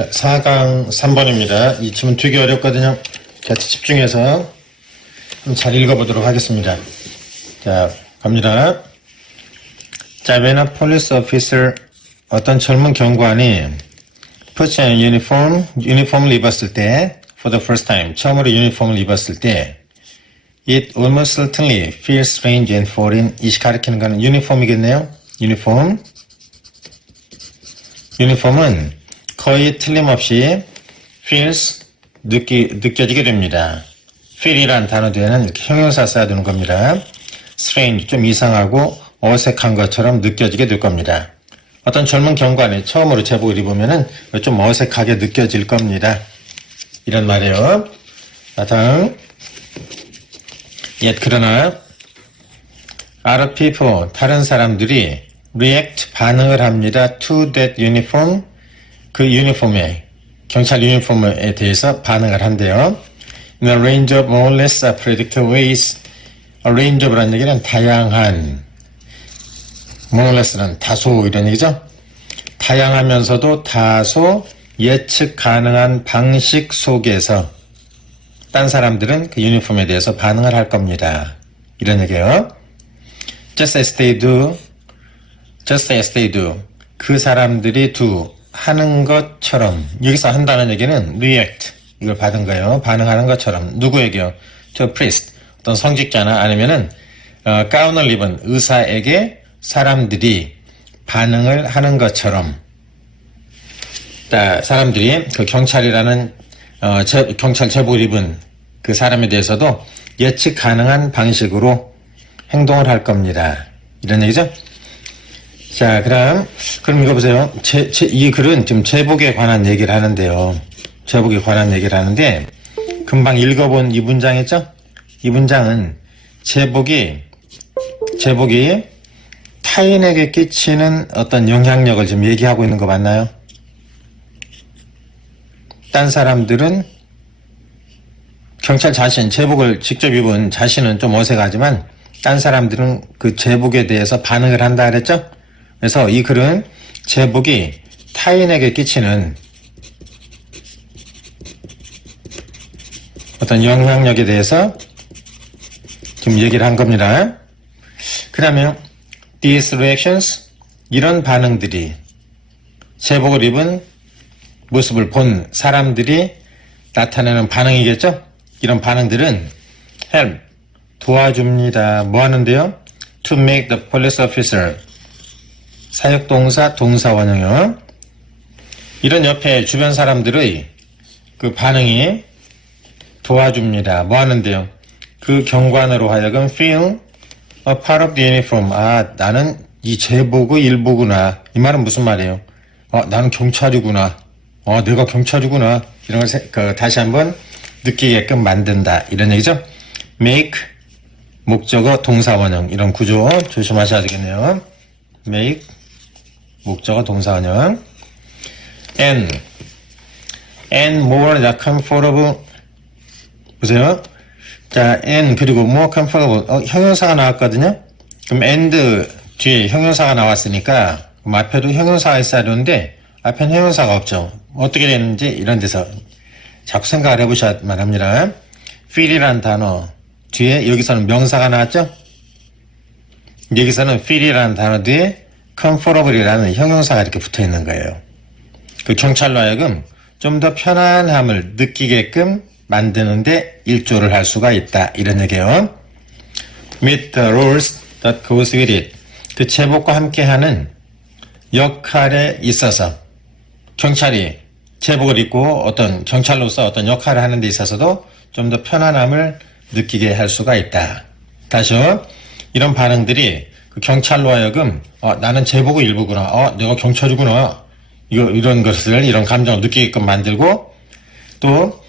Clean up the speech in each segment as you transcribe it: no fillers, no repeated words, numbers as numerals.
자, 4강 3번입니다. 이 질문 되게 어렵거든요. 같이 집중해서 잘 읽어보도록 하겠습니다. 자, 갑니다. 자, when a police officer, 어떤 젊은 경관이 puts on 유니폼을 입었을 때, for the first time, 처음으로 유니폼을 입었을 때, it almost certainly feels strange and foreign. 이 가리키는 거는 유니폼이겠네요. 유니폼은 거의 틀림없이 feels 느껴지게 됩니다. feel이란 단어 뒤에는 이렇게 형용사 써야 되는 겁니다. strange 좀 이상하고 어색한 것처럼 느껴지게 될 겁니다. 어떤 젊은 경관이 처음으로 제복을 입으면은 좀 어색하게 느껴질 겁니다. 이런 말이에요. 자, 다음. 그러나 other people 다른 사람들이 react 반응을 합니다. to that uniform 그 유니폼에 경찰 유니폼에 대해서 반응을 한대요. In a range of more or less predictable ways. A range of라는 얘기는 다양한 more or less는 다소 이런 얘기죠. 다양하면서도 다소 예측 가능한 방식 속에서 딴 사람들은 그 유니폼에 대해서 반응을 할 겁니다. 이런 얘기예요. Just as they do. 그 사람들이 do 하는 것처럼. 여기서 한다는 얘기는 react 이걸 받은 거예요. 반응하는 것처럼. 누구에게요? To a priest. 어떤 성직자나 아니면은 가운을 입은 의사에게 사람들이 반응을 하는 것처럼. 사람들이 그 경찰이라는 경찰 제복을 입은 그 사람에 대해서도 예측 가능한 방식으로 행동을 할 겁니다. 이런 얘기죠? 자, 그럼 이거 보세요. 이 글은 지금 제복에 관한 얘기를 하는데요. 제복에 관한 얘기를 하는데, 금방 읽어본 이 문장 있죠? 이 문장은 제복이 타인에게 끼치는 어떤 영향력을 지금 얘기하고 있는 거 맞나요? 딴 사람들은 경찰 제복을 직접 입은 자신은 좀 어색하지만 딴 사람들은 그 제복에 대해서 반응을 한다 그랬죠? 그래서 이 글은 제복이 타인에게 끼치는 어떤 영향력에 대해서 지금 얘기를 한 겁니다. 그 다음에 these reactions 이런 반응들이 제복을 입은 모습을 본 사람들이 나타내는 반응이겠죠? 이런 반응들은 help 도와줍니다. 뭐 하는데요? To make the police officer 사역동사 동사원형이요. 이런 옆에 주변 사람들의 그 반응이 도와줍니다. 뭐 하는데요? 그 경관으로 하여금 feel a part of the uniform. 나는 이 제복의 일부구나. 이 말은 무슨 말이에요? 나는 경찰이구나. 내가 경찰이구나. 이런 걸 다시 한번 느끼게끔 만든다. 이런 얘기죠? make 목적어 동사원형 이런 구조 조심하셔야 되겠네요. make 목적어 동사원형 and more comfortable 보세요. 자, and 그리고 more comfortable 형용사가 나왔거든요. 그럼 and 뒤에 형용사가 나왔으니까 그럼 앞에도 형용사가 있어야 되는데 앞에는 형용사가 없죠. 어떻게 되는지 이런 데서 자꾸 생각을 해보셔야만 합니다. feel이라는 단어 뒤에 여기서는 명사가 나왔죠? 여기서는 feel이라는 단어 뒤에 comfortable이라는 형용사가 이렇게 붙어 있는 거예요. 그 경찰로 하여금 좀 더 편안함을 느끼게끔 만드는데 일조를 할 수가 있다. 이런 얘기예요. Meet the roles that goes with it. 그 제복과 함께하는 역할에 있어서 경찰이 제복을 입고 어떤 경찰로서 어떤 역할을 하는 데 있어서도 좀 더 편안함을 느끼게 할 수가 있다. 다시요. 이런 반응들이 그 경찰로 하여금 나는 제복의 일부구나. 내가 경찰이구나. 이런 것을 이런 감정을 느끼게끔 만들고 또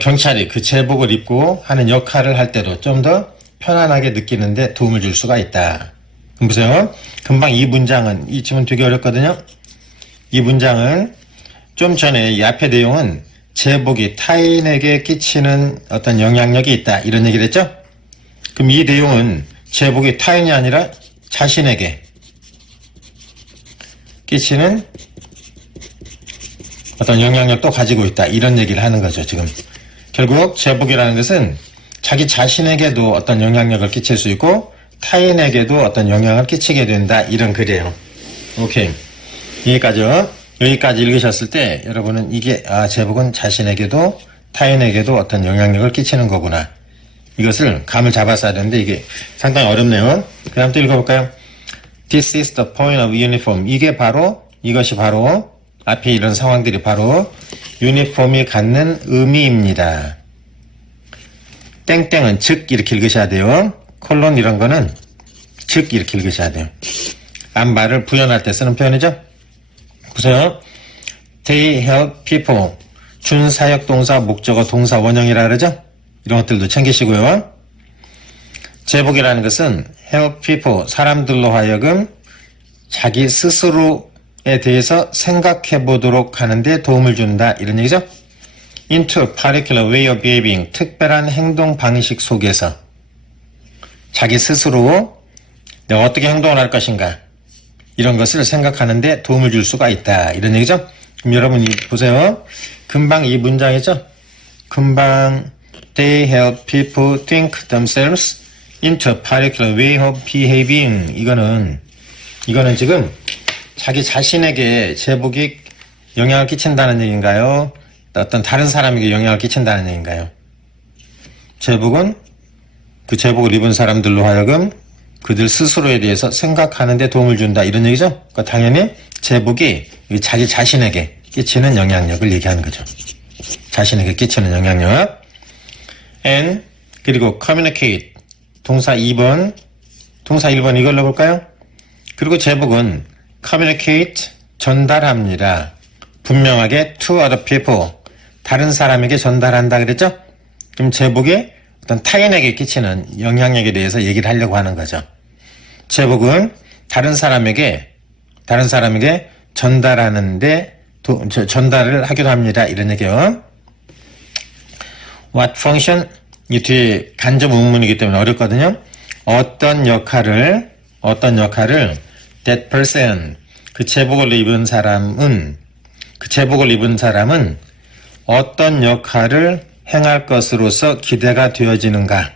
경찰이 그 제복을 입고 하는 역할을 할 때도 좀 더 편안하게 느끼는데 도움을 줄 수가 있다. 그럼 보세요. 금방 이 문장은 이 질문 되게 어렵거든요. 이 문장은 좀 전에 이 앞의 내용은 제복이 타인에게 끼치는 어떤 영향력이 있다. 이런 얘기를 했죠? 그럼 이 내용은 제복이 타인이 아니라 자신에게 끼치는 어떤 영향력도 가지고 있다. 이런 얘기를 하는 거죠, 지금. 결국 제복이라는 것은 자기 자신에게도 어떤 영향력을 끼칠 수 있고 타인에게도 어떤 영향을 끼치게 된다. 이런 글이에요. 오케이. 여기까지요. 여기까지 읽으셨을 때 여러분은 이게 제복은 자신에게도 타인에게도 어떤 영향력을 끼치는 거구나. 이것을 감을 잡았어야 되는데 이게 상당히 어렵네요. 그 다음 또 읽어볼까요? This is the point of uniform. 이것이 바로 앞에 이런 상황들이 바로 유니폼이 갖는 의미입니다. 땡땡은 즉 이렇게 읽으셔야 돼요. 콜론 이런 거는 즉 이렇게 읽으셔야 돼요. 암말을 부연할 때 쓰는 표현이죠. 보세요. They help people. 준사역 동사, 목적어, 동사, 원형이라 그러죠. 이런 것들도 챙기시고요. 제복이라는 것은 help people, 사람들로 하여금 자기 스스로에 대해서 생각해 보도록 하는데 도움을 준다. 이런 얘기죠. Into a particular way of behaving, 특별한 행동 방식 속에서 자기 스스로 내가 어떻게 행동을 할 것인가 이런 것을 생각하는데 도움을 줄 수가 있다. 이런 얘기죠. 그럼 여러분 보세요. 금방 이 문장이죠. 금방 They help people think themselves into a particular way of behaving. 이거는 지금 자기 자신에게 제복이 영향을 끼친다는 얘기인가요? 어떤 다른 사람에게 영향을 끼친다는 얘기인가요? 제복은 그 제복을 입은 사람들로 하여금 그들 스스로에 대해서 생각하는 데 도움을 준다. 이런 얘기죠? 그러니까 당연히 제복이 자기 자신에게 끼치는 영향력을 얘기하는 거죠. 자신에게 끼치는 영향력. and 그리고 communicate 동사 2번 동사 1번 이걸로 볼까요? 그리고 제복은 communicate 전달합니다. 분명하게 to other people 다른 사람에게 전달한다 그랬죠? 그럼 제복이 어떤 타인에게 끼치는 영향력에 대해서 얘기를 하려고 하는 거죠. 제복은 다른 사람에게 전달하는데 전달을 하기도 합니다. 이런 얘기요. What function? 이 뒤에 간접 의문이기 때문에 어렵거든요. 어떤 역할을 that person 그 제복을 입은 사람은 어떤 역할을 행할 것으로서 기대가 되어지는가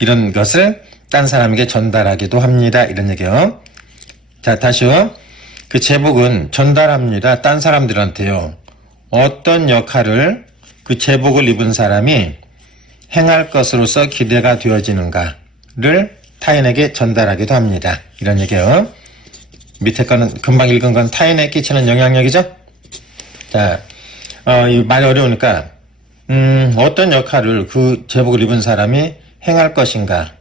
이런 것을 딴 사람에게 전달하기도 합니다. 이런 얘기요. 자 다시요. 그 제복은 전달합니다. 딴 사람들한테요. 어떤 역할을 그 제복을 입은 사람이 행할 것으로서 기대가 되어지는가를 타인에게 전달하기도 합니다. 이런 얘기요. 밑에 거는 금방 읽은 건 타인에게 끼치는 영향력이죠. 자, 이 말이 어려우니까 어떤 역할을 그 제복을 입은 사람이 행할 것인가.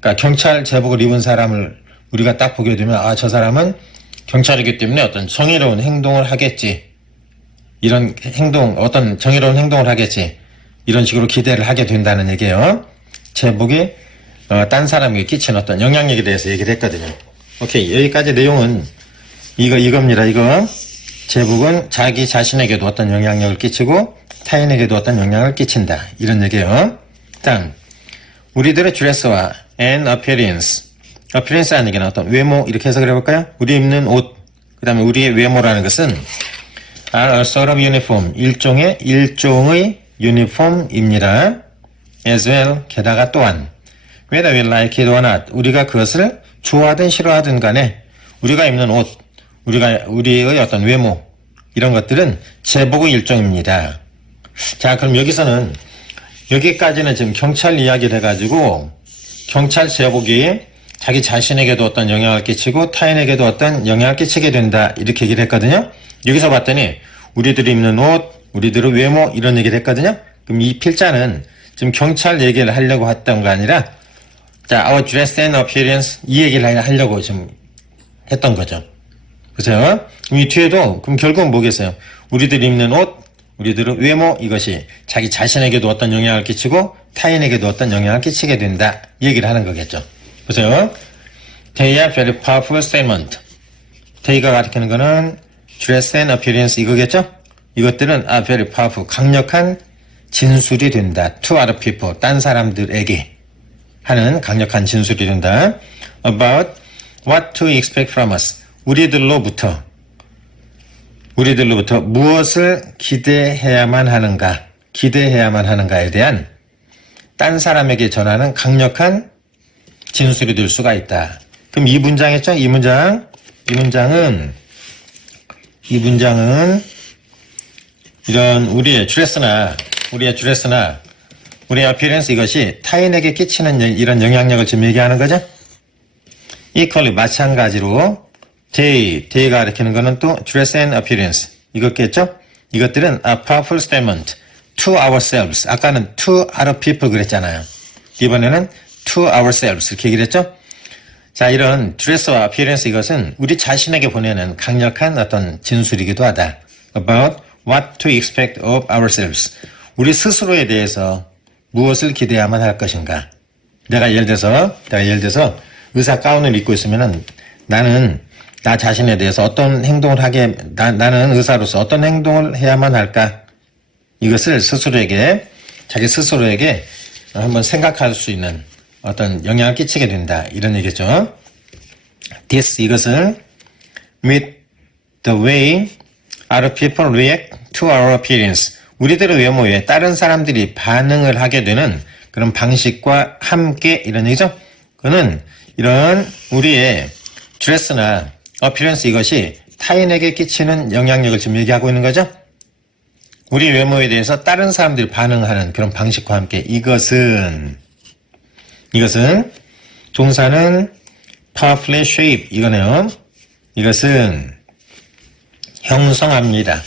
그러니까 경찰 제복을 입은 사람을 우리가 딱 보게 되면 저 사람은 경찰이기 때문에 어떤 정의로운 행동을 하겠지. 어떤 정의로운 행동을 하겠지. 이런 식으로 기대를 하게 된다는 얘기예요. 제복이 딴 사람에게 끼친 어떤 영향력에 대해서 얘기를 했거든요. 오케이. 여기까지 내용은 이겁니다. 이거. 제복은 자기 자신에게도 어떤 영향력을 끼치고 타인에게도 어떤 영향을 끼친다. 이런 얘기예요. 다음. 우리들의 드레스와 and appearance. appearance라는 얘기는 어떤 외모 이렇게 해석을 해볼까요? 우리 입는 옷. 그 다음에 우리의 외모라는 것은 are a sort of uniform. 일종의 유니폼입니다. as well. 게다가 또한 whether we like it or not. 우리가 그것을 좋아하든 싫어하든 간에 우리가 입는 옷, 우리의 어떤 외모 이런 것들은 제복의 일종입니다. 자, 그럼 여기까지는 지금 경찰 이야기를 해가지고 경찰 제복이 자기 자신에게도 어떤 영향을 끼치고 타인에게도 어떤 영향을 끼치게 된다 이렇게 얘기를 했거든요. 여기서 봤더니 우리들이 입는 옷, 우리들의 외모 이런 얘기를 했거든요. 그럼 이 필자는 지금 경찰 얘기를 하려고 했던 거 아니라 our dress and appearance 이 얘기를 하려고 지금 했던 거죠. 그죠? 이 뒤에도 그럼 결국은 뭐겠어요? 우리들이 입는 옷, 우리들의 외모 이것이 자기 자신에게도 어떤 영향을 끼치고 타인에게도 어떤 영향을 끼치게 된다 이 얘기를 하는 거겠죠. 보세요. They are very powerful statement. They가 가리키는 거는 dress and appearance 이거겠죠? 이것들은 are very powerful. 강력한 진술이 된다. To other people. 딴 사람들에게 하는 강력한 진술이 된다. About what to expect from us. 우리들로부터 우리들로부터 무엇을 기대해야만 하는가에 대한 딴 사람에게 전하는 강력한 진술이 될 수가 있다. 그럼 이 문장 있죠? 이 문장은 이런 우리의 드레스나 우리의 어피어런스 이것이 타인에게 끼치는 이런 영향력을 지금 얘기하는 거죠? equally 마찬가지로 they가 가리키는 거는 또 dress and appearance 이거겠죠? 이것들은 a powerful statement to ourselves. 아까는 to other people 그랬잖아요. 이번에는 to ourselves 이렇게 얘기를 했죠? 자, 이런 드레스와 appearance 이것은 우리 자신에게 보내는 강력한 어떤 진술이기도 하다. about what to expect of ourselves. 우리 스스로에 대해서 무엇을 기대야만 할 것인가. 내가 예를 들어서 의사 가운을 입고 있으면은 나는 나 자신에 대해서 어떤 행동을 나는 의사로서 어떤 행동을 해야만 할까? 이것을 자기 스스로에게 한번 생각할 수 있는 어떤 영향을 끼치게 된다. 이런 얘기죠. 이것을 with the way other people react to our appearance. 우리들의 외모에 다른 사람들이 반응을 하게 되는 그런 방식과 함께 이런 얘기죠. 그는 이런 우리의 드레스나 appearance 이것이 타인에게 끼치는 영향력을 지금 얘기하고 있는 거죠. 우리 외모에 대해서 다른 사람들이 반응하는 그런 방식과 함께 이것은 동사는 powerfully shape 이거네요. 이것은 형성합니다.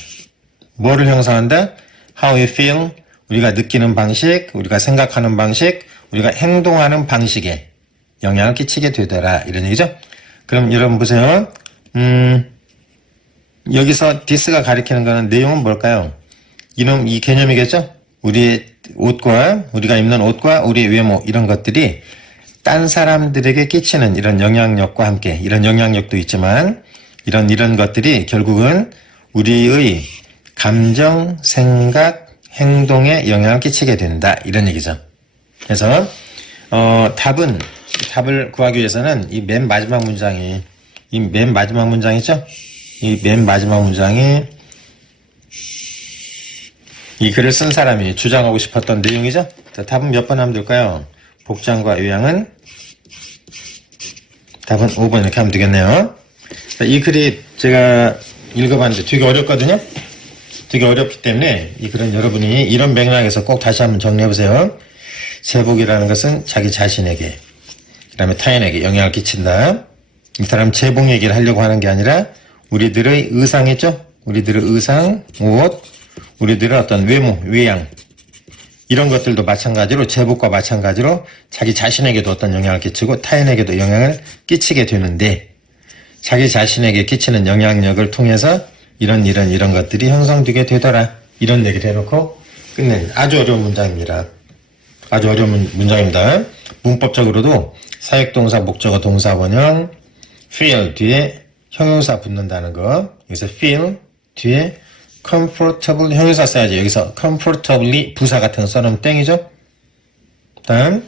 뭐를 형성한다? How we feel, 우리가 느끼는 방식, 우리가 생각하는 방식, 우리가 행동하는 방식에 영향을 끼치게 되더라. 이런 얘기죠. 그럼 여러분 보세요. 여기서 this가 가리키는 거는 내용은 뭘까요? 이 개념이겠죠? 우리의 옷과, 우리가 입는 옷과 우리의 외모, 이런 것들이 딴 사람들에게 끼치는 이런 영향력과 함께, 이런 영향력도 있지만, 이런 것들이 결국은 우리의 감정, 생각, 행동에 영향을 끼치게 된다. 이런 얘기죠. 그래서, 답을 구하기 위해서는 이 맨 마지막 문장이죠? 이 맨 마지막 문장이 이 글을 쓴 사람이 주장하고 싶었던 내용이죠? 자, 답은 몇 번 하면 될까요? 복장과 요양은 답은 5번 이렇게 하면 되겠네요. 자, 이 글이 제가 읽어봤는데 되게 어렵거든요? 되게 어렵기 때문에 이 글은 여러분이 이런 맥락에서 꼭 다시 한번 정리해보세요. 제복이라는 것은 자기 자신에게, 그 다음에 타인에게 영향을 끼친다. 이 사람 제복 얘기를 하려고 하는 게 아니라 우리들의 의상이죠? 우리들의 의상, 옷, 우리들의 어떤 외모, 외양 이런 것들도 마찬가지로 제복과 마찬가지로 자기 자신에게도 어떤 영향을 끼치고 타인에게도 영향을 끼치게 되는데 자기 자신에게 끼치는 영향력을 통해서 이런 것들이 형성되게 되더라. 이런 얘기를 해놓고 끝낸 아주 어려운 문장입니다. 아주 어려운 문장입니다. 문법적으로도 사역동사, 목적어, 동사, 원형 feel 뒤에 형용사 붙는다는 거. 여기서 feel 뒤에 comfortable 형용사 써야지. 여기서 comfortably 부사 같은 거 써놓으면 땡이죠. 다음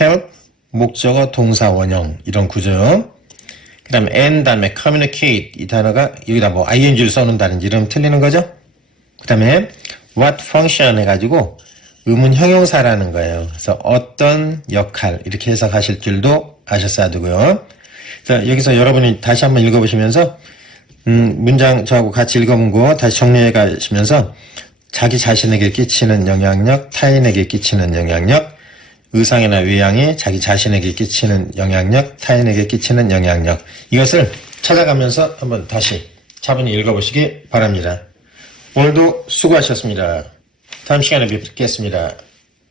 help 목적어 동사 원형 이런 구조. 그 다음에 and 다음에 communicate 이 단어가 여기다 뭐 ing를 써놓는다든지 이러면 틀리는 거죠. 그 다음에 what function 해가지고 의문 형용사라는 거예요. 그래서 어떤 역할 이렇게 해석하실 줄도 아셨어야 되고요. 자, 여기서 여러분이 다시 한번 읽어보시면서 문장 저하고 같이 읽어본 거 다시 정리해 가시면서 자기 자신에게 끼치는 영향력, 타인에게 끼치는 영향력, 의상이나 외양이 자기 자신에게 끼치는 영향력, 타인에게 끼치는 영향력 이것을 찾아가면서 한번 다시 차분히 읽어보시기 바랍니다. 오늘도 수고하셨습니다. 다음 시간에 뵙겠습니다.